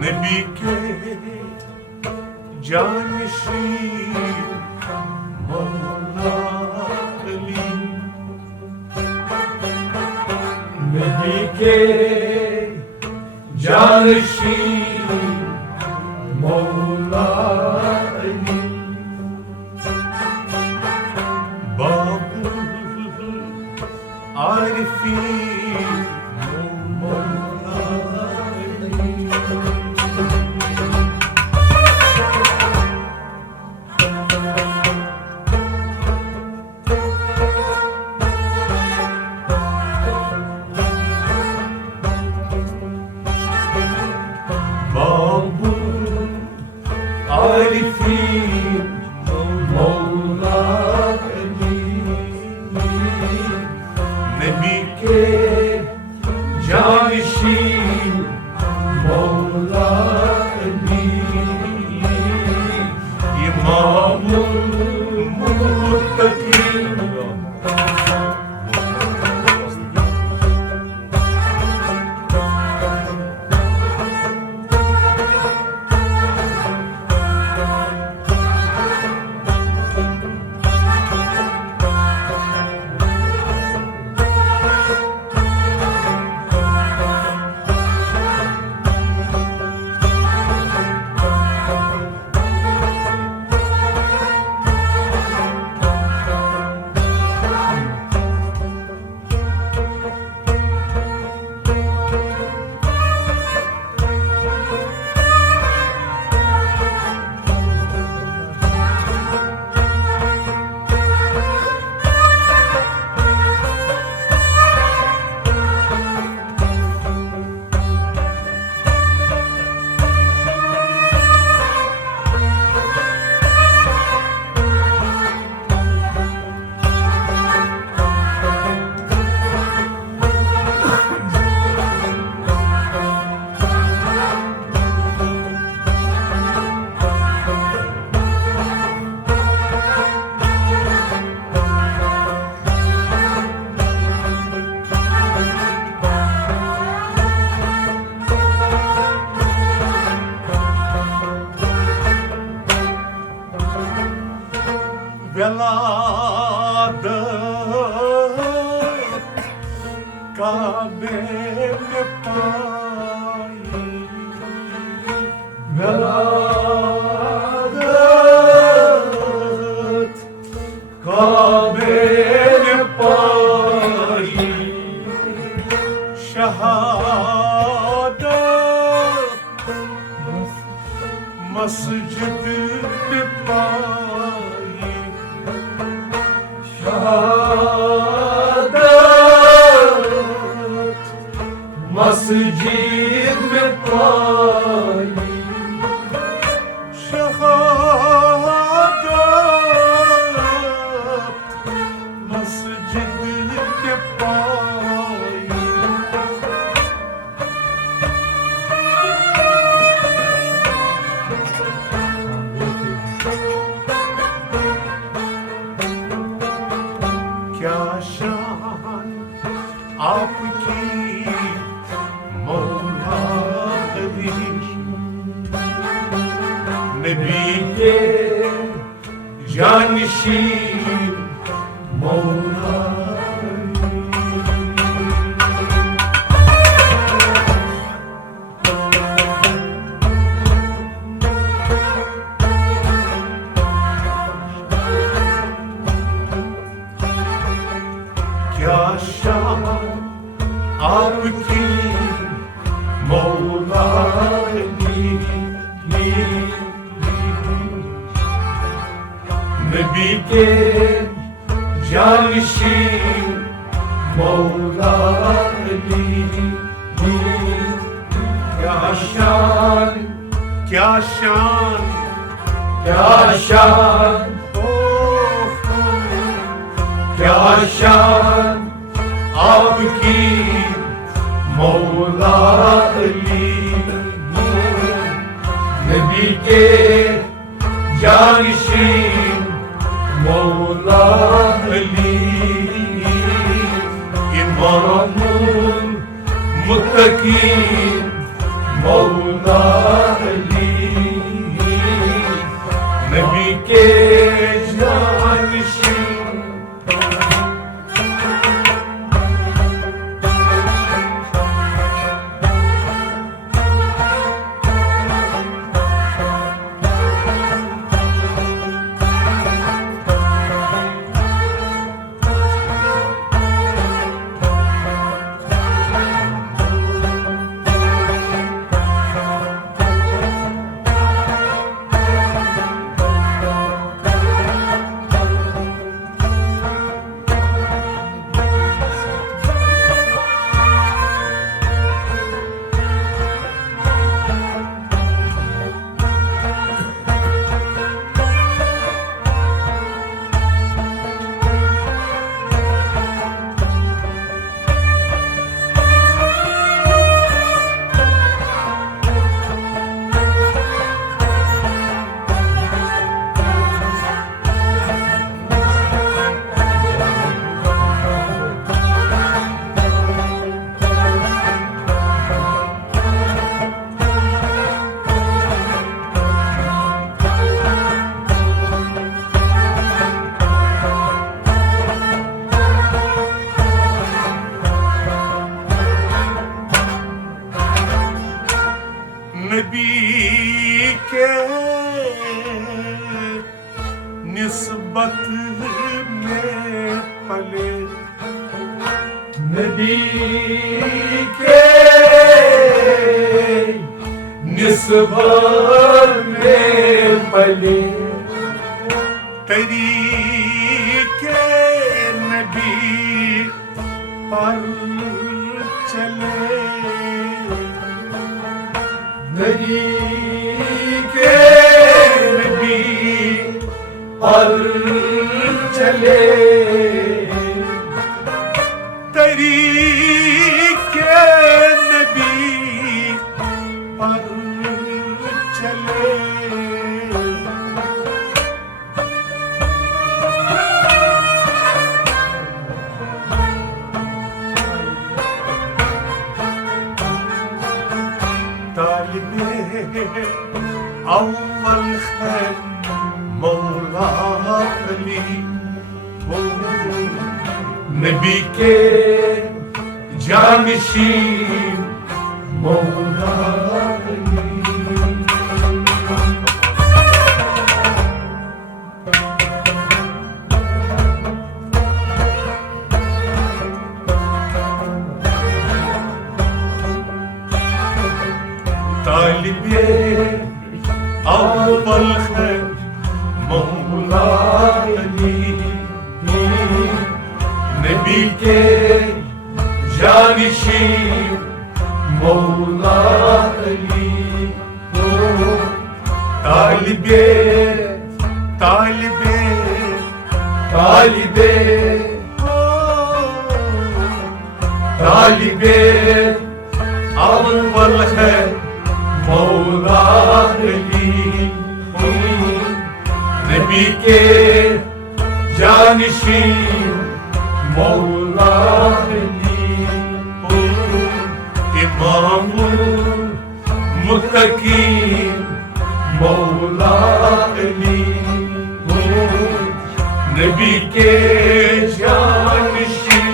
नबी के जानशीन मौला अली, नबी के जानशीन मौला अली, बाबुल आरिफीन मौला अली, बाबुल आरिफीन मौला अली, नबी के जानशीन मौला अली, इमामुल मुत्तकीन वेलादत काबे में पाई, वेलादत काबे में पाई, शहादत मस्जिद में पाई, शहादत मस्जिद में पाई, शहादत मस्जिद में पाई, क्या शान आपकी मौला अली, नबी के जानशीन मौला क्या शान आपकी मौला अली, नबी के जानशीन मौला अली, क्या शान क्या शान क्या शान क्या शान आपकी मौला अली, नबी के जानशीन मौला अली, इमामुल मुत्तकीन मौला मौला अली नबी के जानशी नबी के निस्बत में पले नबी के निस्बत में पले तरीके नबी पर चले नबी के नबी पर चले तरीके नबी पर चले तालिबे अव्वल खैर मौला अली हो नबी के जानशीन मौला अली तालिबे अव्वल खैर मौला अली नबी के जानशीन मौला अली हो तालिबे तालिबे तालिबे तालिबे अव्वल है मौला अली नबी के जानशीन मौला अली इमामुल मुत्तकीन मौला अली नबी के जानशीन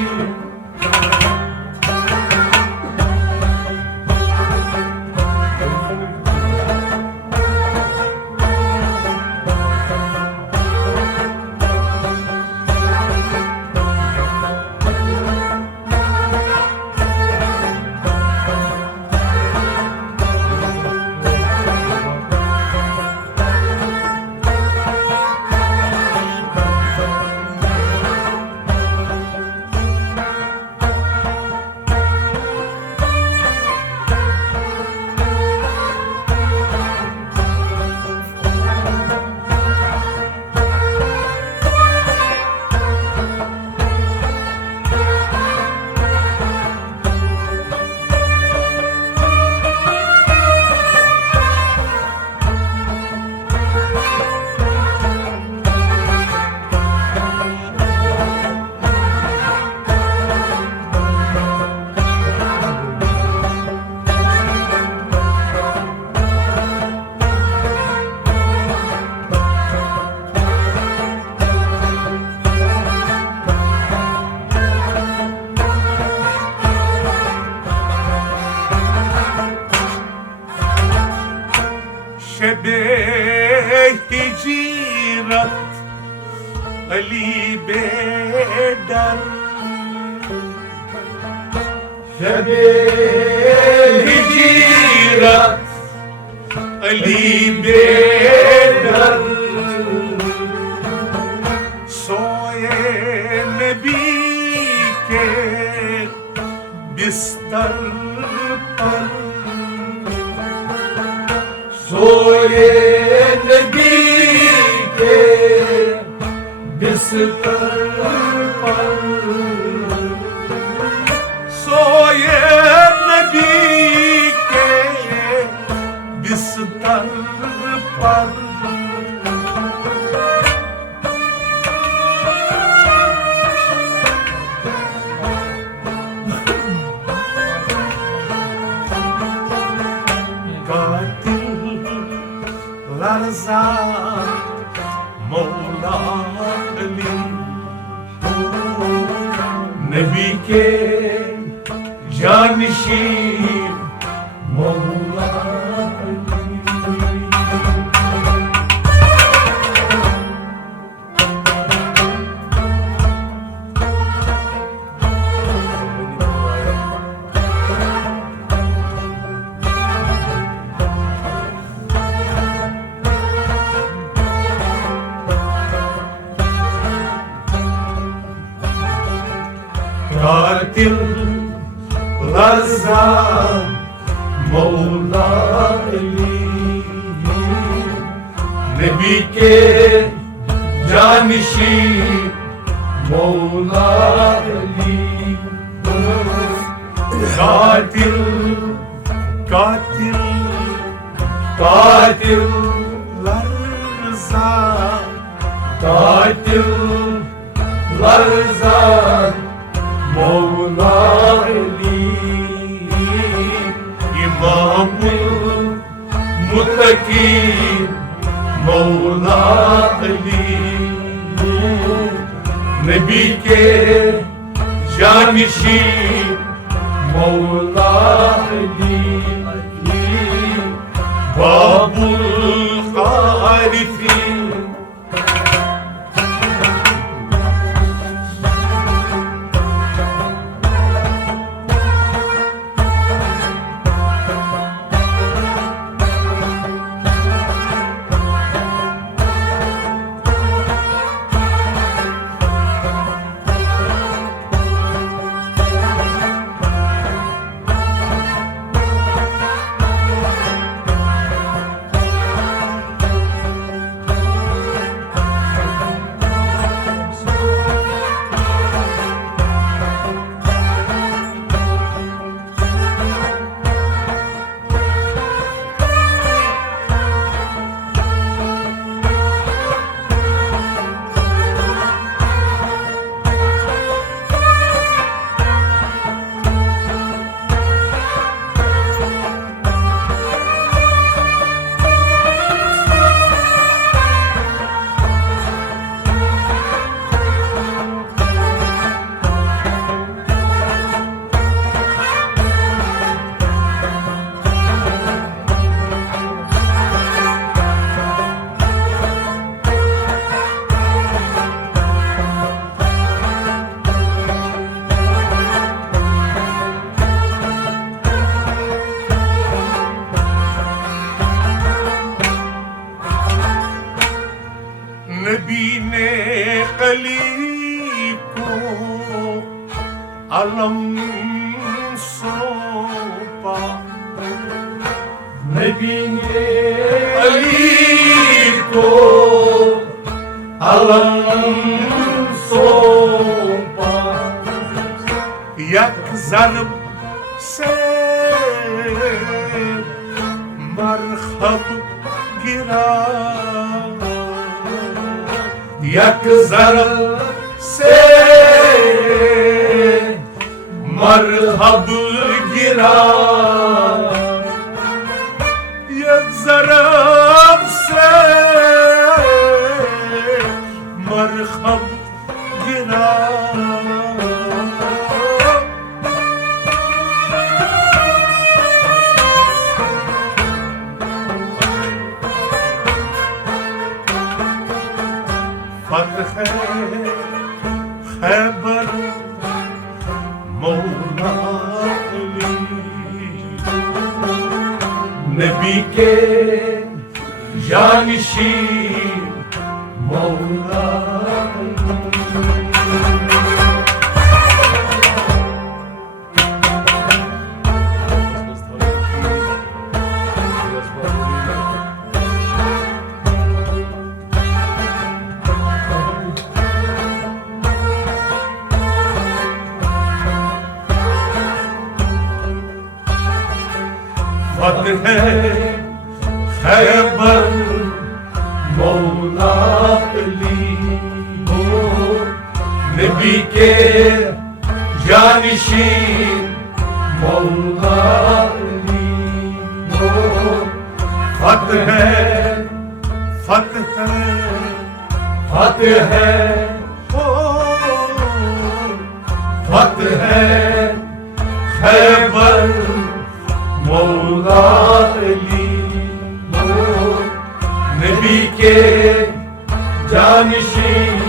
शबे हिजीरत अली बेडर शबे हिजीरत अली बेडर सोए नबी के बिस्तर पर सोए नबी के बिस्तर पर सोए नबी के बिस्तर पर लर्जा मौला अली नबी के जानशीन मौला अली कातिल लर्जा मौला अली नबी के जानशीन मौला अली कातिल कातिल कातिल लर्जा कातिल लर्जा मौला अली इमामुल मुत्तकीन मौला अली नबी के जानशीन मौला अली बाबुल आरिफीन नबी ने अली को अलम सौंपा नबी ने अली को अलम सौंपा यक ज़रब से मरहब गिरा यक ज़रब से मरहब गिरा यक ज़रब से मरहब गिरा फतह खैबर मौला अली नबी के जानशीन मौला फतह खैबर मौला अली हो नबी के जानशीन मौला अली हो फतह फतह फतह हो फतह खैबर मौला अली हो नबी के जानशीन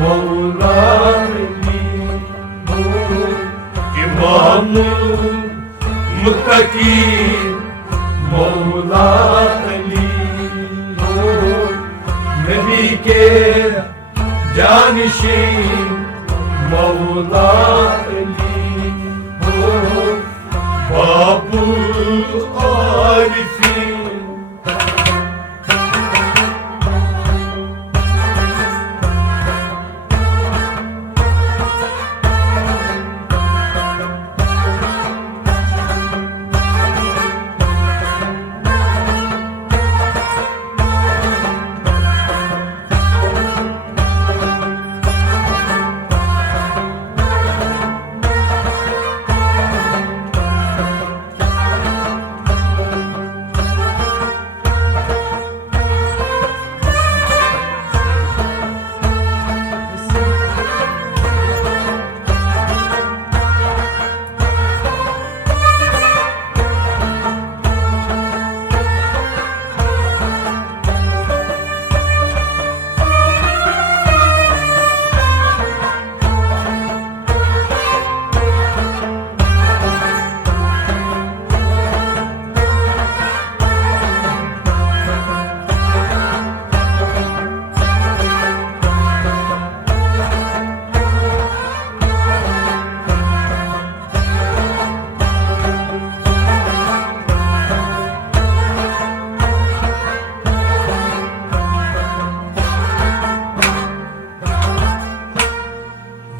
मौला अली हो इमाम मुत्तकीन मौला अली हो नबी के जानशीन मौला अली हो बाबुल आरिफीन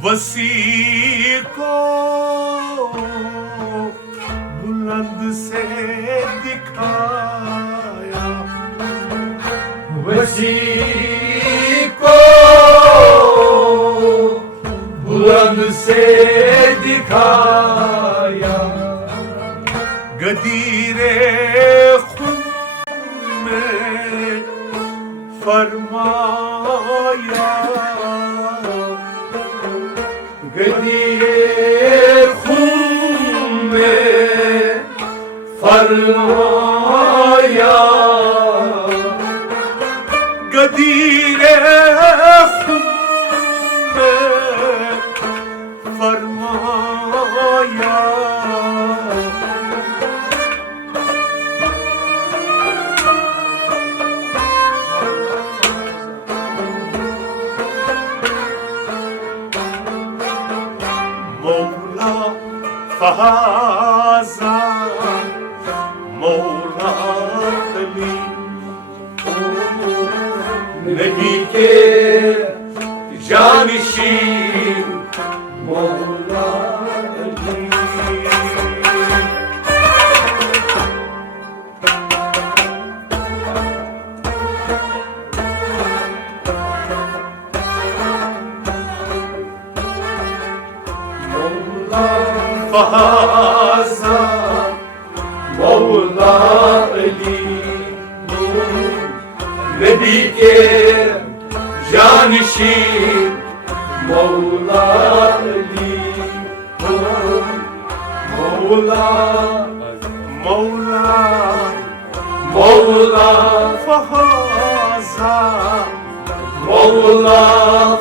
वसी को बुलंद से दिखाया वसी को बुलंद से दिखाया गदीरे खुद में फरमाया गदीरे खून में फरमाया गदीरे खुद में फरमाया मौला फहाजा मौला अली नबी के जानशीन मौला अली फहाजा मौला अली नबी के जानशीन मौला अली मौला मौला मौला फहाजा मौला मौला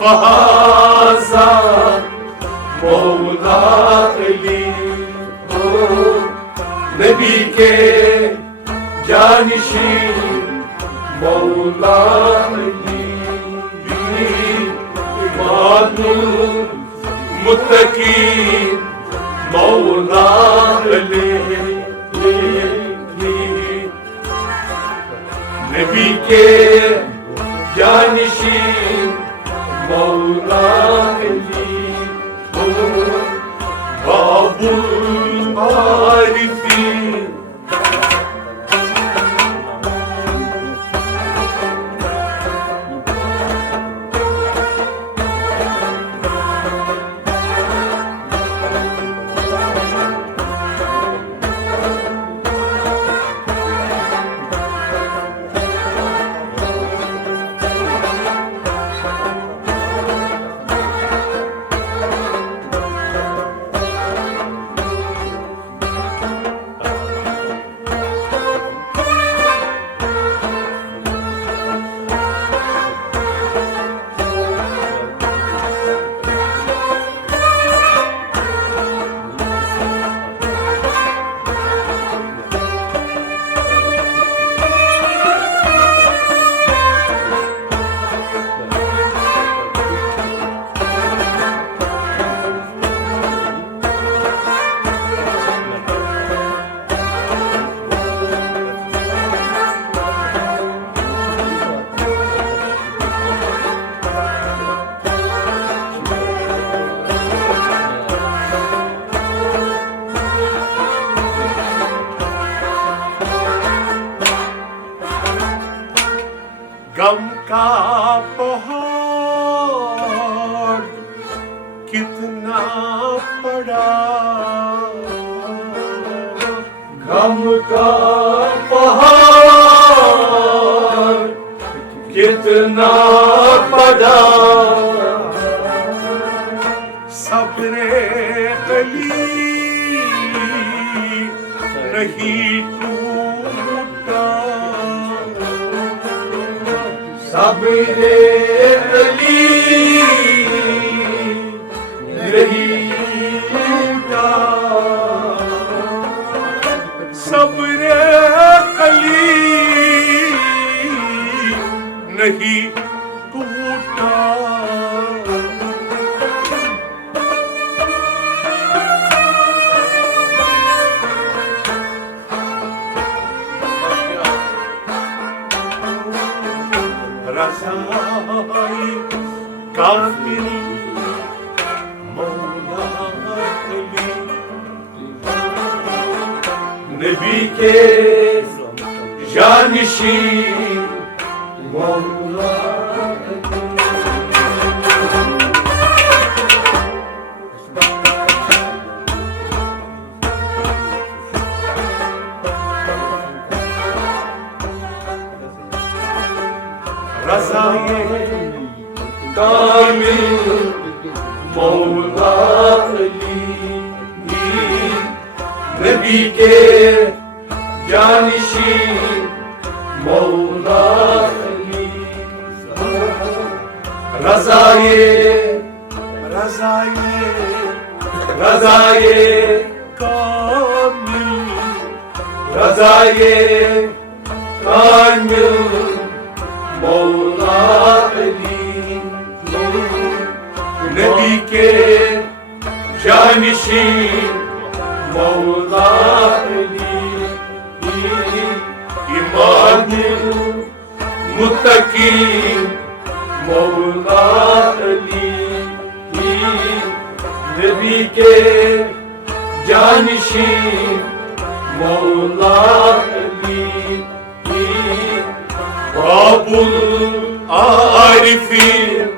आजाद मौला अली हो नबी के जानिशीं मौला अली इमामुल मुत्तकीन मौला अली नबी के जानिशीं मौला अली हो बाबुल आरिफीन गम का पहाड़ कितना पड़ा गम का पहाड़ कितना बड़ा सब्रे कली नहीं टूटा सबरे अली नहीं टूटा सब्रे कली नहीं टूटा रज़ाए कामिल मौला अली नबी के जानिशीं मौला रज़ाए कामिल मौला अली नबी के जानिशीं मौला अली रज़ाए रज़ाए रज़ाए कामिल रज़ाए कामिल मौला अली नबी के जानिशीं मौला अली इमामुल मुत्तकीन मौला अली नबी के जानिशीं मौला अली बाबुल आरिफीन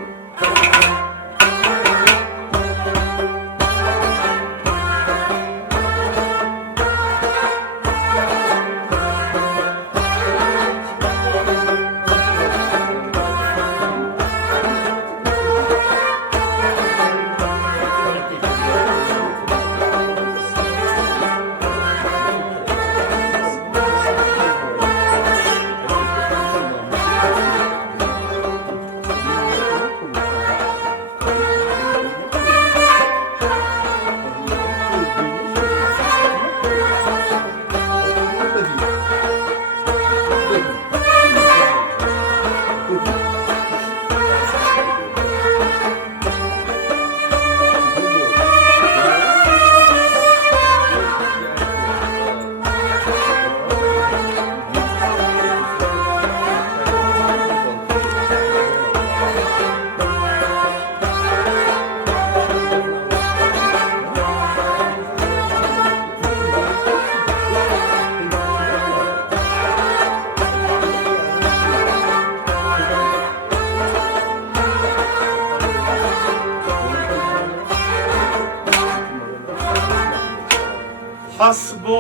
हस्बो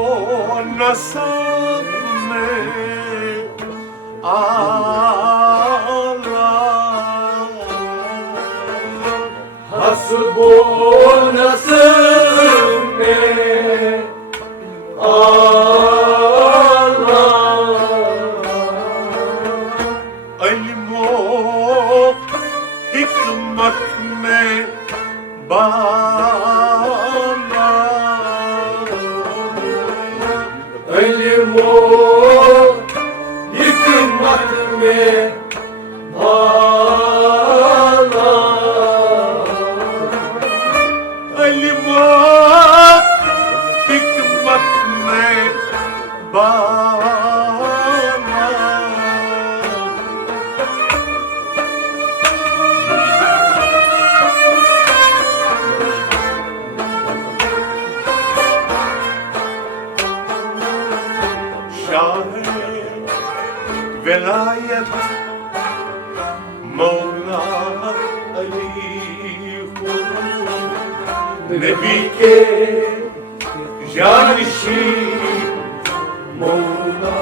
नसब में आला, हस्बो नस्ब में आला, इल्मो हिकमत में बाला, इल्मो हिकमत में भाला, इल्मो हिकमत में बाला। विलायत मौला अली हो, नबी के जानशी मौला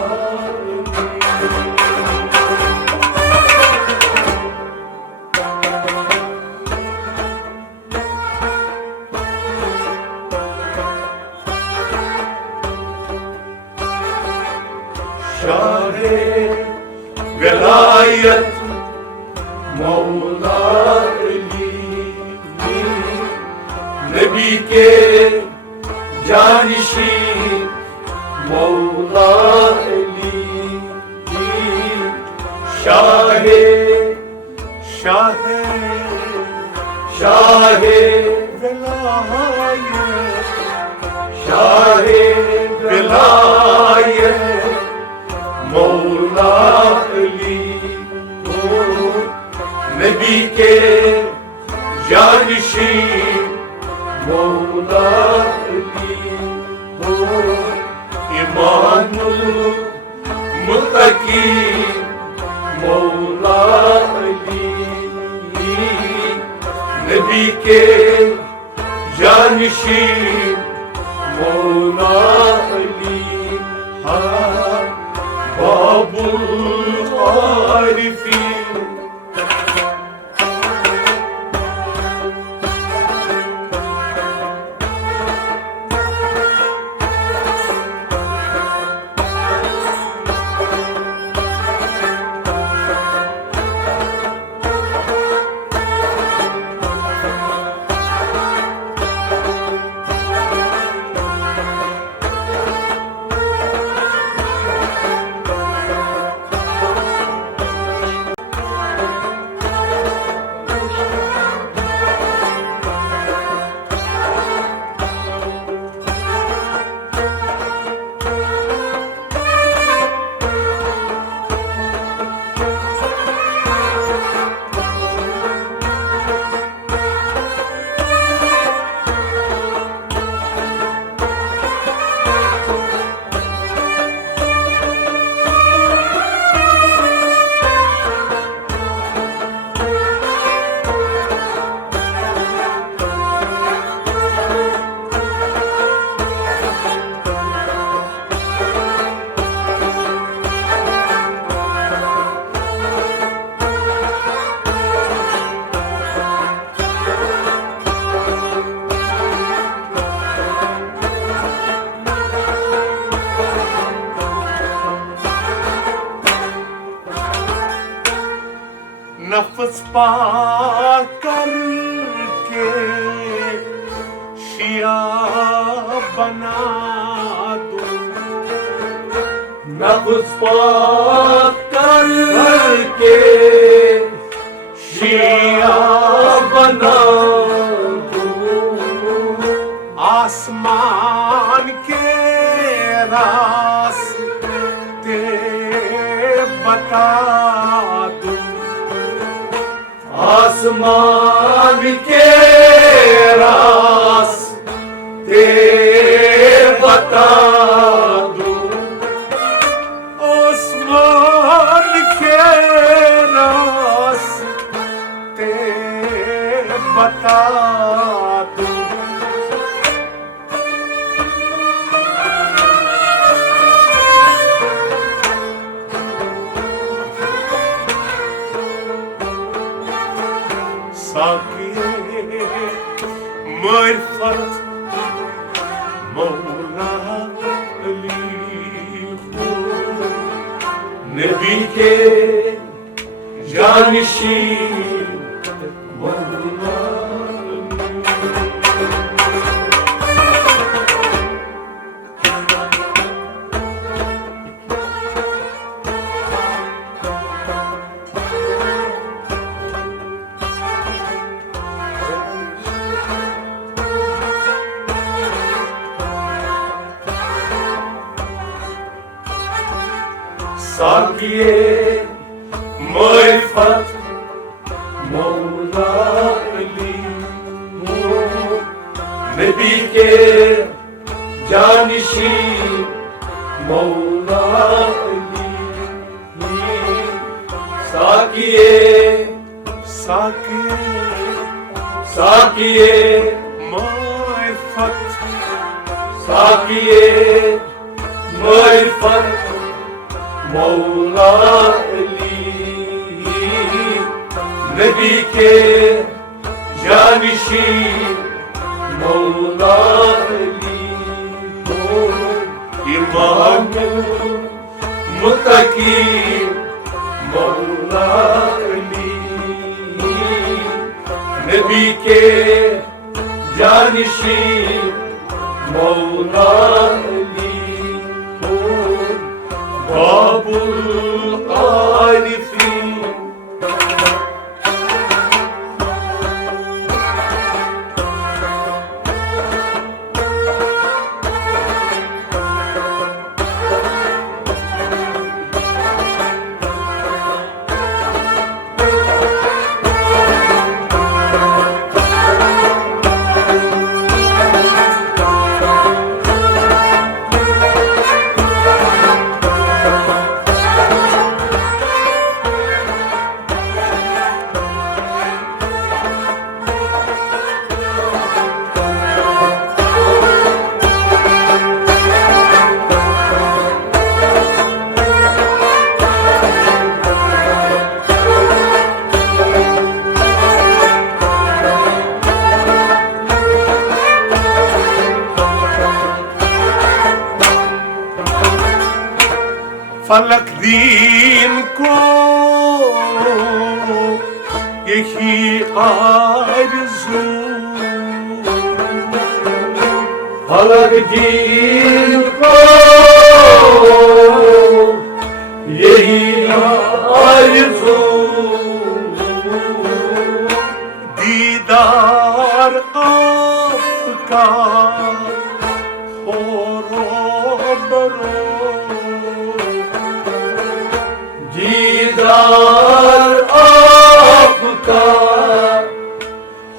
शाहे विलायत मौला अली, नबी के जानशी मौला अली, शाहे शाहे शाहे विलायत शाहे विलायत मौला अली हो, नबी के जानशी मौला अली हो, इमामुल मुत्तकी मौला अली, नबी के जानशी मौला अली, हाँ बाबुल आरिफीन नफ्स पार करके शिया बना दूं, नफ्स पाक करके शिया बना दूं, आसमान के रास्ते बता दूं, आसमान के रास्ते बता दूं, आसमान के रास्ते बता दूं, नबी के जानशी मौला साकिए मारिफत मौला अली नबी के जानशी मौला अली साकिए साकिए साकिए मारिफत साकिए मारिफत मौला अली नबी के जानशी मौला अली इमाम मुत्तकी मौला अली नबी के जानशी मौला अली बाबुल आरिफीन फलक दीन को यही आरज़ू फलक दीन को यही आरज़ू दीदार आपका हो बरो दीदार आपका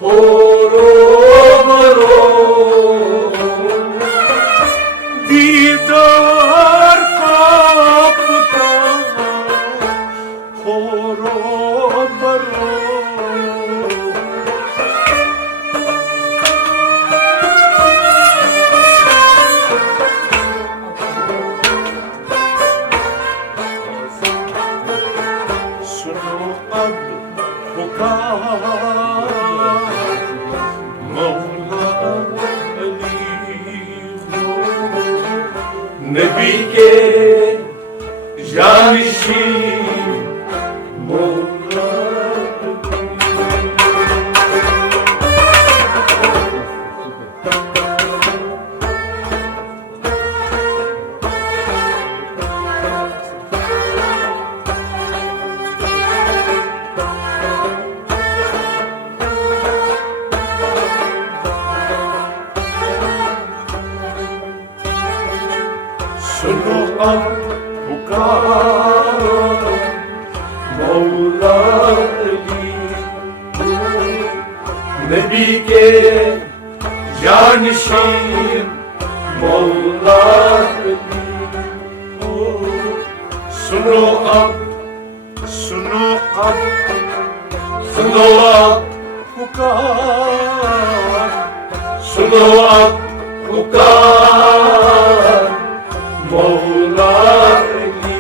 हो बरो दीदार आपका हो बरो सुनो अब पुकार मौला अली नबी के जानशी मौला सुनो अब पुकार मौला अली नबी के जानशीन मौला अली सुनो अब सुनो अब सुनो अब पुकार सुनो अब पुकार मौला अली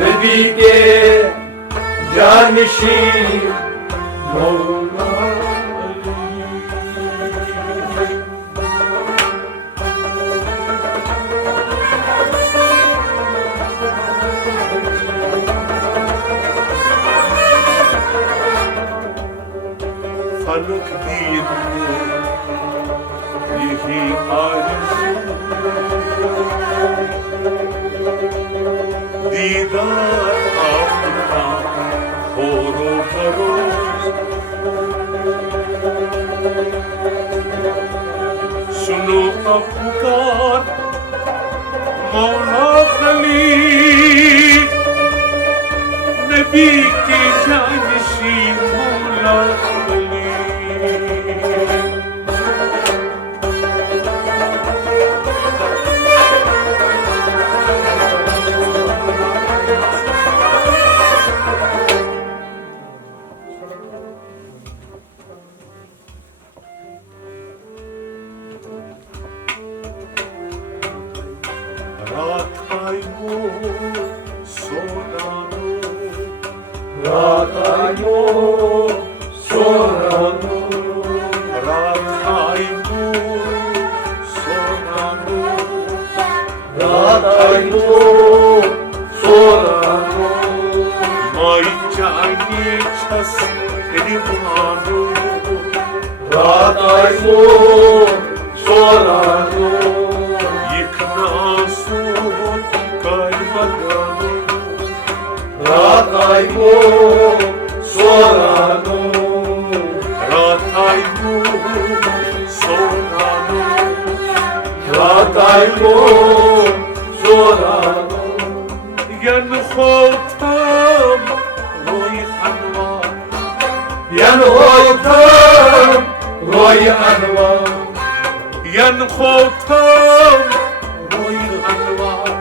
नबी के जानशीन मौला अली दीदार आपका होरो करो सुनो अब पुकार मौला खलील नबी के जानशी मौला खलील रात आई वो सोना रो रात आयो सोनानो रात आई वो सोना रो रात आयो सोनानो माई चाहिए छस रिवानो रात आयो सोनानो यखना सोन काय बगानो रात आयो सोनानो रात आई वो सोना रो रात आयो सोनानो ين خوتم روی انوار ين هوتم روی انوار ين خوتم روی انوار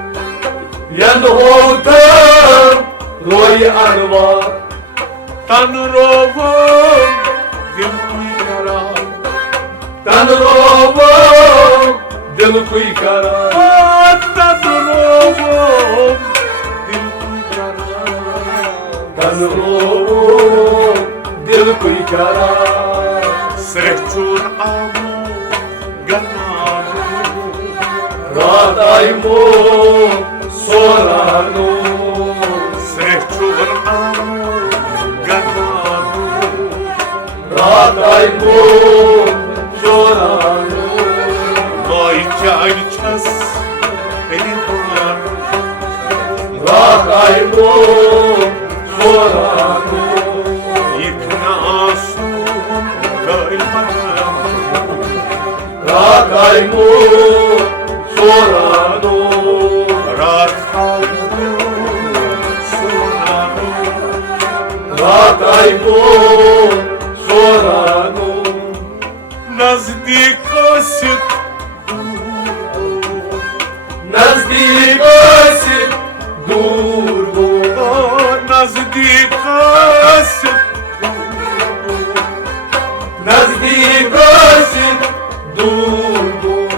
ين هوتم روی انوار تن روم دل کوی قرار تن روم دل کوئی قرار تن روم دل کوی قرار تن روم دل کوئی قرار سرچون آمو گنانو رات آئی مو سولانو سرچون آمو گنانو رات آئی مو سولانو مای جای چس elimanو رات آئی مو سولانو yıkna asun gaymanam رات آئی مو سولانو rahat kaldı sonanı رات آئی مو سولانو nazdik asık نزدیک آسیب دور بود nazdik asık نزدیک آسیب دور بود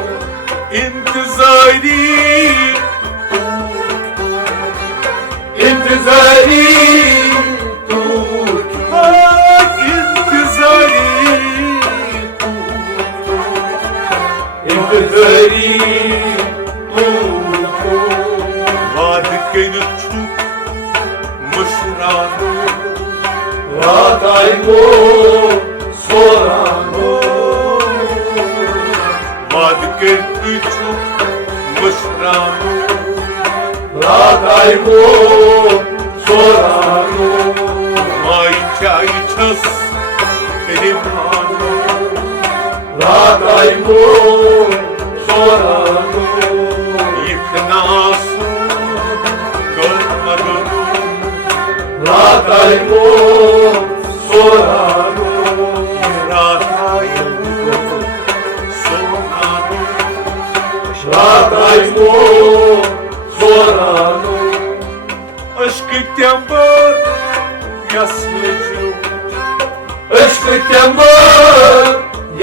intizari انتظاری دور intizari انتظاری دور بود vadikeni çok mışranı رات آئی مو سولانو vadikeni çok mışranı رات آئی مو سولانو Ay çay ças elimanı رات آئی مو سولانو yıkna asun gaymanı رات آئی مو سولانو Ratayı sonanı رات آئی مو سولانو Aşkı tembar yaslıcı عشق تمبر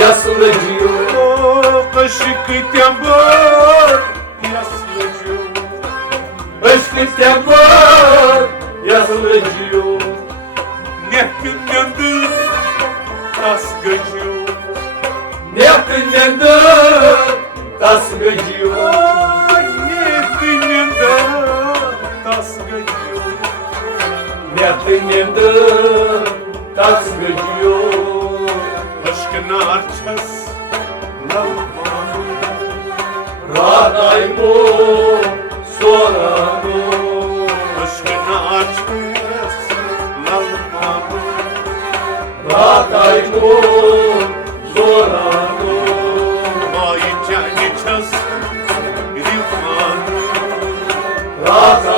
یاسلجیو Aşkı tembar yaslıcı عشق تمبر یاسلجیو Neftin yandı tasgacı Neftin yandı tasgacıyo Neftin yandı tasgacı Neftin yandı tasgacıyo Aşkına arças lavmanı Radaymo sorano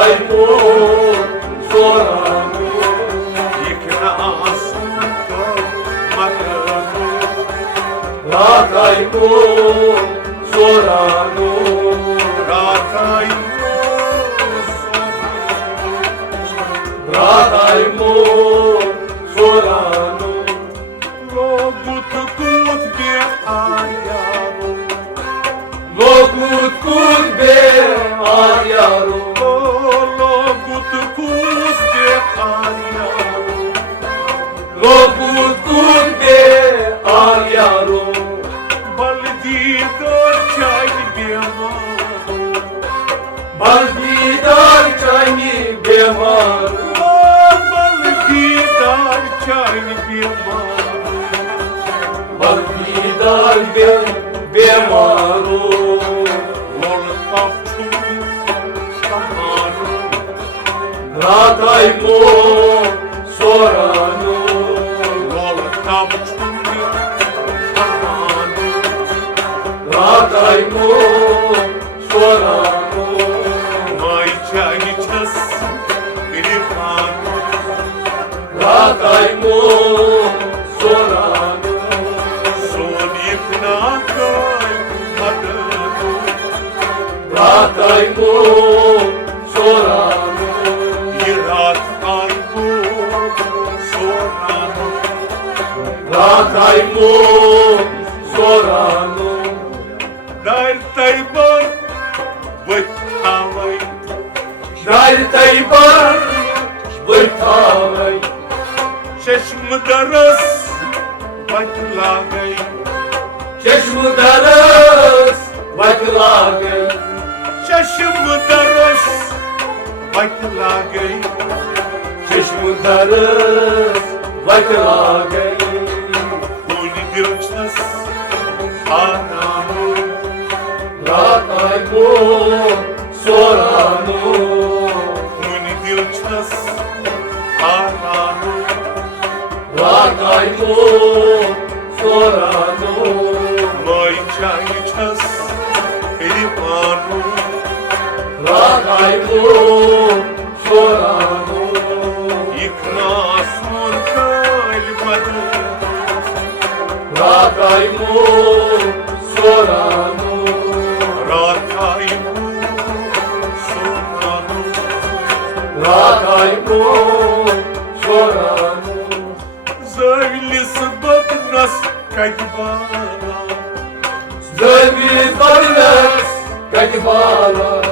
Rataimu Soranu Iknas Maganu Rataimu Soranu Rataimu Rataimu Soranu Logut kut be ayaru Logut kut be ayaru Logut kut be ayaru Logut kut be ayaru Baldi dorçay bema Balbidar çayni bemar Baldi dorçay bema Balbidar bemaru Lol tafçu şamaru Rataimu Soranu Lol tafçu şamaru Rataimu Soranu Mai çayni ças biri panu Rataimu Soranu Son ipna kay madanu Rataimu Soranu Yirat aybu soranu Rataimu Soranu Dar taybar Vıthavay Dar taybar Vırtavay Çeşm daras Vatlagay Çeşmu daras Vatlagay Çeşm daras Vatlagay Çeşmu daras Vatlagay Uni dilças Ananu Rataimu Soranu Uni dilças Ananu Rataimu Soranu Mai çayni ças Elipanu Rataimu Soranu Yıknas kay madanu Rataimu Soranu Rataymu soranu Rataimu Soranu Zavli sıbatnas kadbana Zövi barnes Kadbala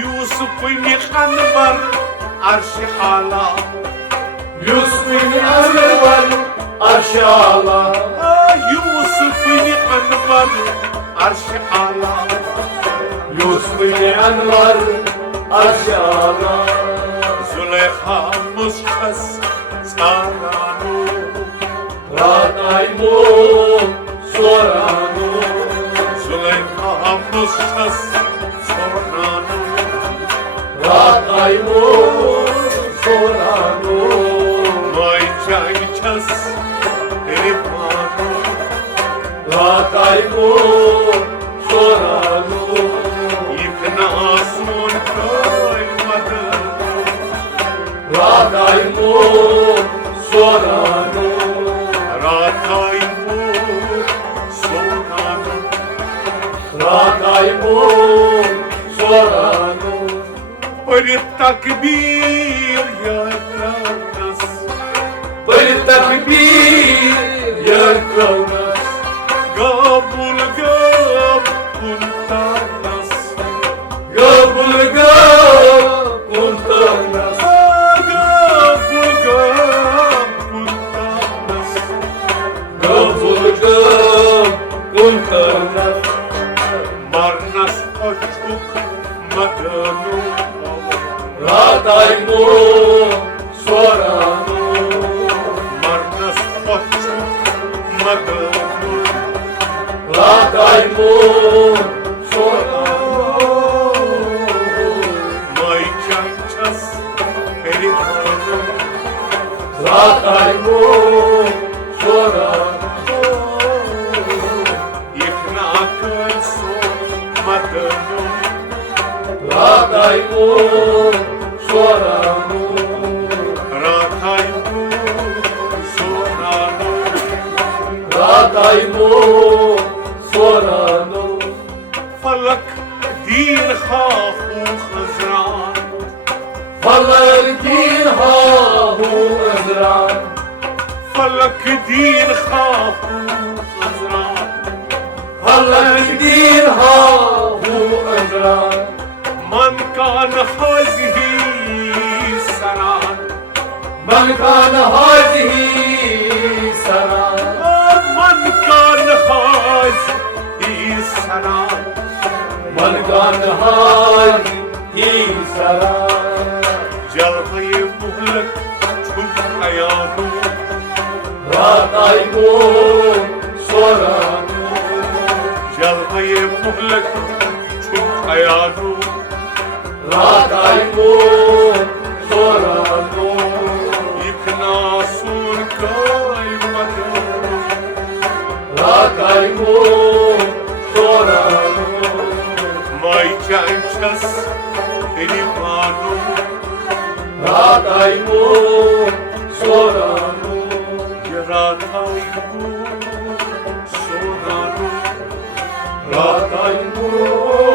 Yusuf Nihanvar arşi hala Yusuf'un arval aşağıla Yusuf Nihanvar arşi hala Yusuf'un anvar aşağıla Züleyha muskas saranu Rataimu Soranu Züleyha muskas soranu Rataimu Soranu Mai çayni ças Elipanu Rataimu Soranu Yıknas kay madanu Rataimu Soranu Rataymu soranu Rataimu Soranu Bir takbir yaklas Bir takbir yakılmaz Kabul kuntanas Kabul kuntanas Kabul kuntanas Kabul kuntanas Marnas koçuk madanu Rataimu Soranu Marnas koçuk madanu Rataimu Soranu Mai çayças Elipanu Rataimu Soranu Yıkna kay son madanu Rataimu فلك دين هاهو أزرع فلك دين خافوا أزرع فلك دين هاهو أزرع من كان هذه سرا من كان هذه سرى من كان هذه سرا من كان هذه سرى جلبي مهلك چون حيانو راتايكون سورانو جلبي مهلك چون حيانو راتايكون سورانو يكناسون كلمة راتايكون سورانو ماي chanchas elivano راتايكون سورانو يراتايكو سورانو راتايكون